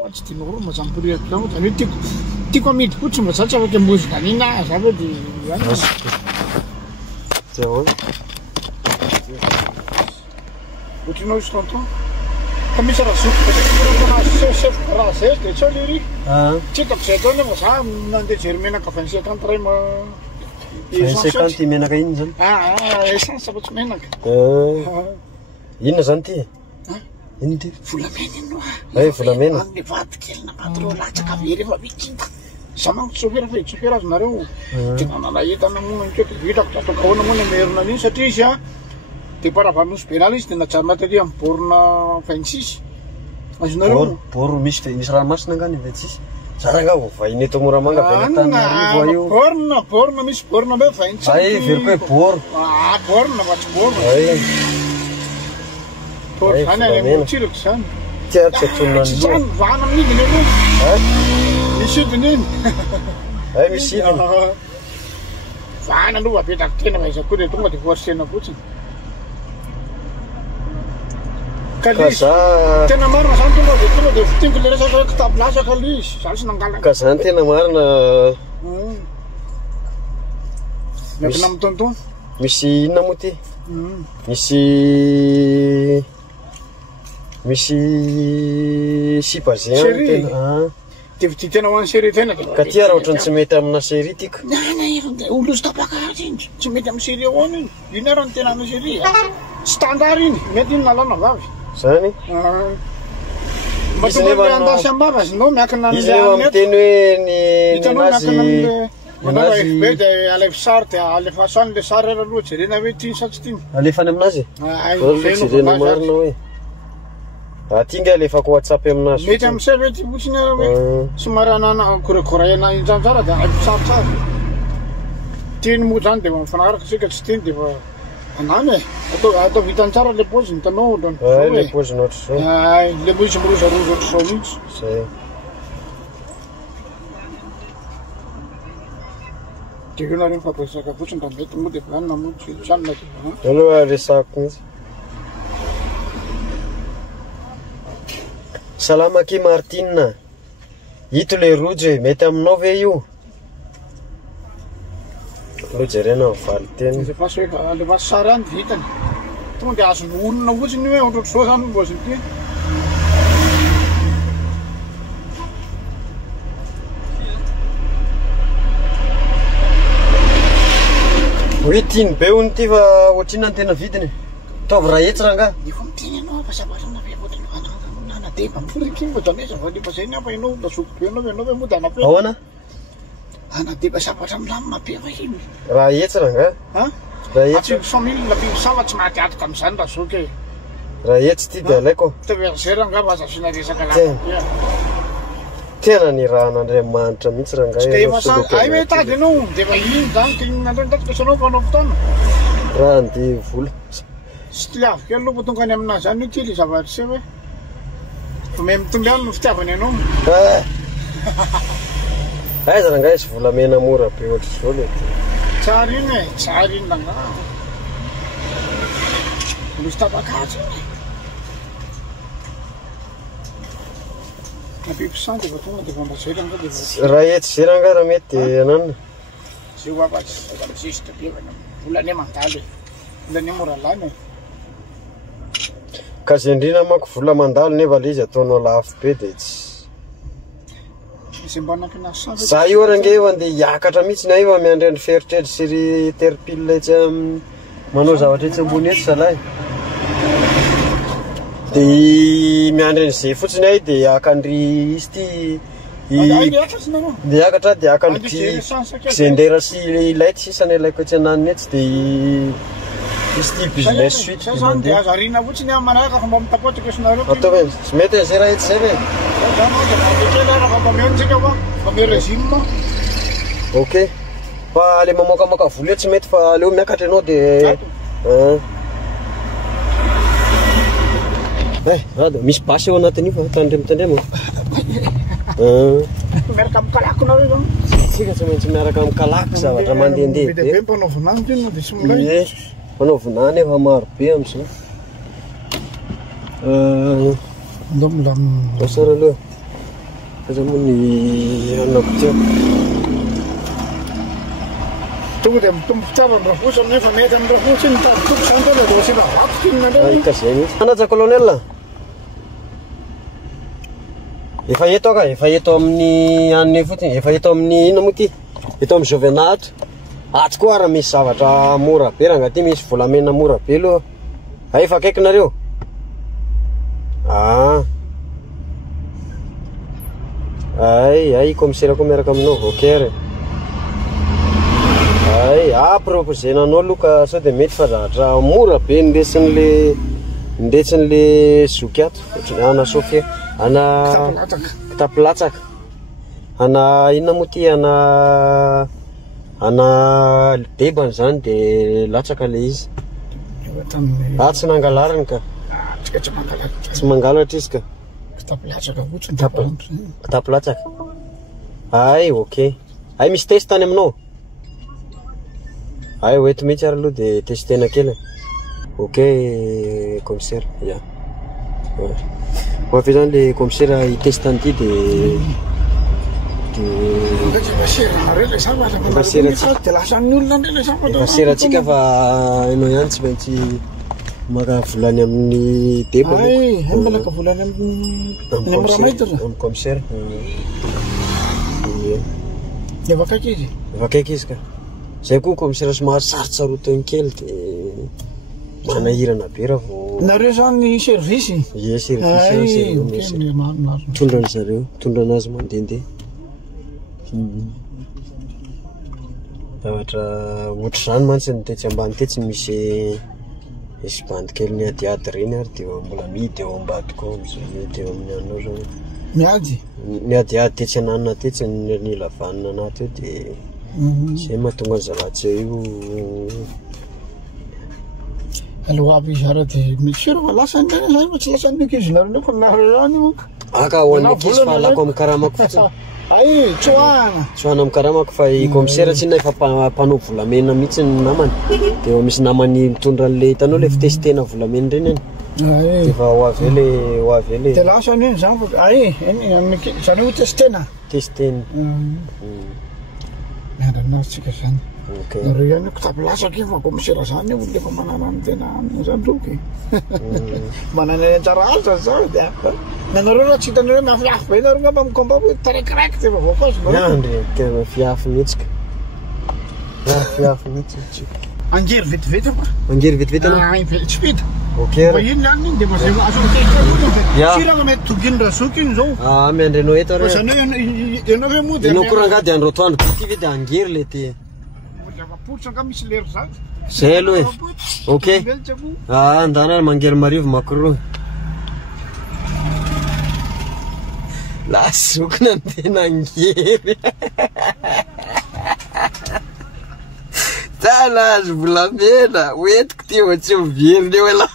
Tsy tianao mazam-poriato zao zany hoe tiako amidy fotsiny mba zaho tsy afaka ambozina an'iny aho zany hoe dia ohatranao izy tonton fa misy raha zoky raha zay dia tsy liry tsy hitako izay atao nefa za nandeha jery menaka 25 ray 50 menaka iny zany essence fa tsy menaka inona zany ty iny ty volamena ino volamena ny vady kely na patron latsaka very efa vikita za manko tsofera fa tsofera azy nareo dia nanana entana mona nikeo dia vitako tatoko ahoana moa ny merina an'iny satria izy dia paravanosy benala izy dia najarona taty amin'ny borina 26 azy nareo bor misy ranomasina angany 26 zara nga vahiny eto Moramanga Benatanarivo io borina misy borina be 25 very koa borina fa tsy borina zany any motsirako zany tsy atsonona tsy zany vahana amin'idiny aloha misy idiny iny misy idiny vahana aloha apetako tena fa izy koa dia tonga dia voarisena fotsiny ka tena marina zany tonga dia fitingo le resaka hoe kitapo lasaka aloha izy zany sy nangalana ka zany tena marina miankina amin'ny tonton misy inona moa ty misy sipazin tena dia vidy tena ho an'ny série tena ka tia raha ohatrany tsy mety amina série tiaka olo izy tapakahatra iny tsy mety amin'ny série ahoana iny iny ara ny tena amin'ny série standard iny mety iny nalana vavy zany mba tonga le andasy ambava zinao miankina izy eo amiteny hoe hitanao miankina amle manao FB dia alefa sary dia alefa sany le sary era aloha jerena hoe tiany sa tsy tiany alefany aminazy jerena marina hoe aty nga alefako WhatsApp aminazy mety amin'ny save hoe ty fotsiny ara hoe somary anana korakorana injany tsara dia alefa sary tsara tiany moa zany dia mifanaraka sika tsy tiany dia fa anamy atao vitany tsara le poziny hitanao le poziny ohatr'izao le misy mirozaroza ohatr'izao mihitsy zay dia io nareo mifampiresaka fotsiny raha mety moa dia volanina moa tsy amina aloha resako mihitsy salama ki Martina hito le rojo mety aminao ve io lo jerena mivaly teny lefa sary any vitany tonga dia azony olona fotsiny hoe ohatr'izao zany mboziny ty hoe tiany be hony ty fa ohatrinona ny tena vidiny taovy raha hetsy raha nga efa miteny ianao fa savatana be ohatrany anadeba miforiky iny fa danesa fa lefa zay ny afa ianao dasoko be anao ianao hoe moa dia anape ahoana anadeba savatra milamina be fa iny raha hetsy raha nga raha hetsy 100 000 lapiny sava tsy mahaty atika amin'izany raha zoky e raha hetsy ty dia alaiko taverzera nga fa azafina resaka laa tena ny raha n'Andriamanitra mihitsy raha nga ay hoe tady ianao dia fa iny zany tinadretatika sanao fanao fotoana raha andeha vola sy tiavika aloha fa tonga any aminazy zany hoe ty le zavatra se hoe fa mahay mitomby any no fitiavany ianao aiza raha nga izy volamena mora be ohatr'izao le tsara iny e tsara iny langa misy tapakatsy iny napipisany dia fa tonga dia fambazera nga dia raha hetsy zay raha nga raha mety dia ananina zay ho afatsy zezitra be volany mandalo volany moralany ka zendrina manko vola mandalo nefa le izy ataonao lafo be dia tsy izay mba nampinasa za io raha nge eo andeha hiakatra mihitsy na io miandry andry feritredry syry terpile tsy manao zavatra etsy ambony eto zalahy dia miandry an'izay fotsiny ahy dia hiakandry izy ty dia hiakatra dia hiakandry gendera sy ilaity sisany ilaiko etsy ananiny etsy dia izy ty business suite dia mandeha azarina fotsiny a manaraka fa mba mitapotika isinareo atao hoe sy mety an'izay raha etsy zay ve ok fa le mamoakamaka vola tsy mety fa aleo miakatra ianao dia rada misy basy eo anatin'io fa tandremitandrema miaraka amin'ny kalako nareo zao tsika tsy maintsy miaraka amin'ny kalako zavatra mandehandeha be mpanao vinany tena dia sy milay manao vinany efa maro be amin'izao ndo milamina sara aloha aza moa ny anako teo tonga dia mitombo fitiavany rafotsy nefa mety amin'ny rafotsy mitady tompo zany tena dia asiana vato tinonandreo ka zay mihitsy anaja colonel efa eto amin'ny aniny fotsiny efa eto amin'ny ino moa ty eto amin'ny Jovenato aty koa raha misy zavatra mora be raha ty misy volamena mora be aloha efa akaiky nareo ay commissaire koa miaraka aminao voker proposenanao aloha ka sao dia mety fa zavatra mora be ndretsin'le zoky ato ana Sofia ana kitapilatsaka ana inona moa ty ana debany zany dia latsaka le izy tsy nangalarany ka tsy mangalatra izy ka kitapilatsaka ay ok ay misy test tany aminao ay oety mihitsy ary aloha dia testena kely ok commissaire ya hoavy zany le commissaire hitestany ity dia efa atsika fa ianao ihany tsy maintsy maka volany amin'ny deba malaka volany amin'ny commissaire efa akaiky izy ka zay koa commissaire somary sarotsarotany kely dia manahirana be raha vao nareo zany service service tondrany zareo tondrana azy mandehandeha zavatra ohatra zany mantsy ny tetsy ambany tetsy misy bande kely ny adiady reny ary dia mbola midy eo ambady koa mety eo amin'ny anao zany ny adiady tetsy ananina tetsy ny lavanina anaty eo dia zay mahatonga ny zavatsy io aloha aby izy ara dia monsieur fa lasany reny zany fa tsy lasany ankizinareo fa nareo zany aka ho an'ny ankizy fa alako amin'ny karamako fotsiny tsoahana amin'ny karamako fa i commissaire tsy na efa mpanao volamena mihitsy ny namany dia misy namany mitondra an'le hitanao le fitestena volamena reny any dia fa ho avy ele dia lasany eny zany zany hoe testena miandranazitsika zany nareo ihany kitapilasaka io fa commissaire zany lefa manana ny tena zany roky manana ny anjara asa zao dia nanareo raha tsy hitanareo mafiafy be nareo ngamba mikomba hoe taraikiraiky dia efa voakoazy andry tena mafiafy mihitsy angery vetivety fa angery vetivety tsy vita ok ino zany dia mazay asiraka mety toginy raha zoky iny zao miandry anao eto ianao hoe moa dia inao korangah dia andro atoandro ty ve dia angery le ty apotra nga misy lery zany zay aloha ok andana mangery marivo makoro lasokina ny tena angery tana azy volamena hoentiko ty eo tsy miveriny eo ala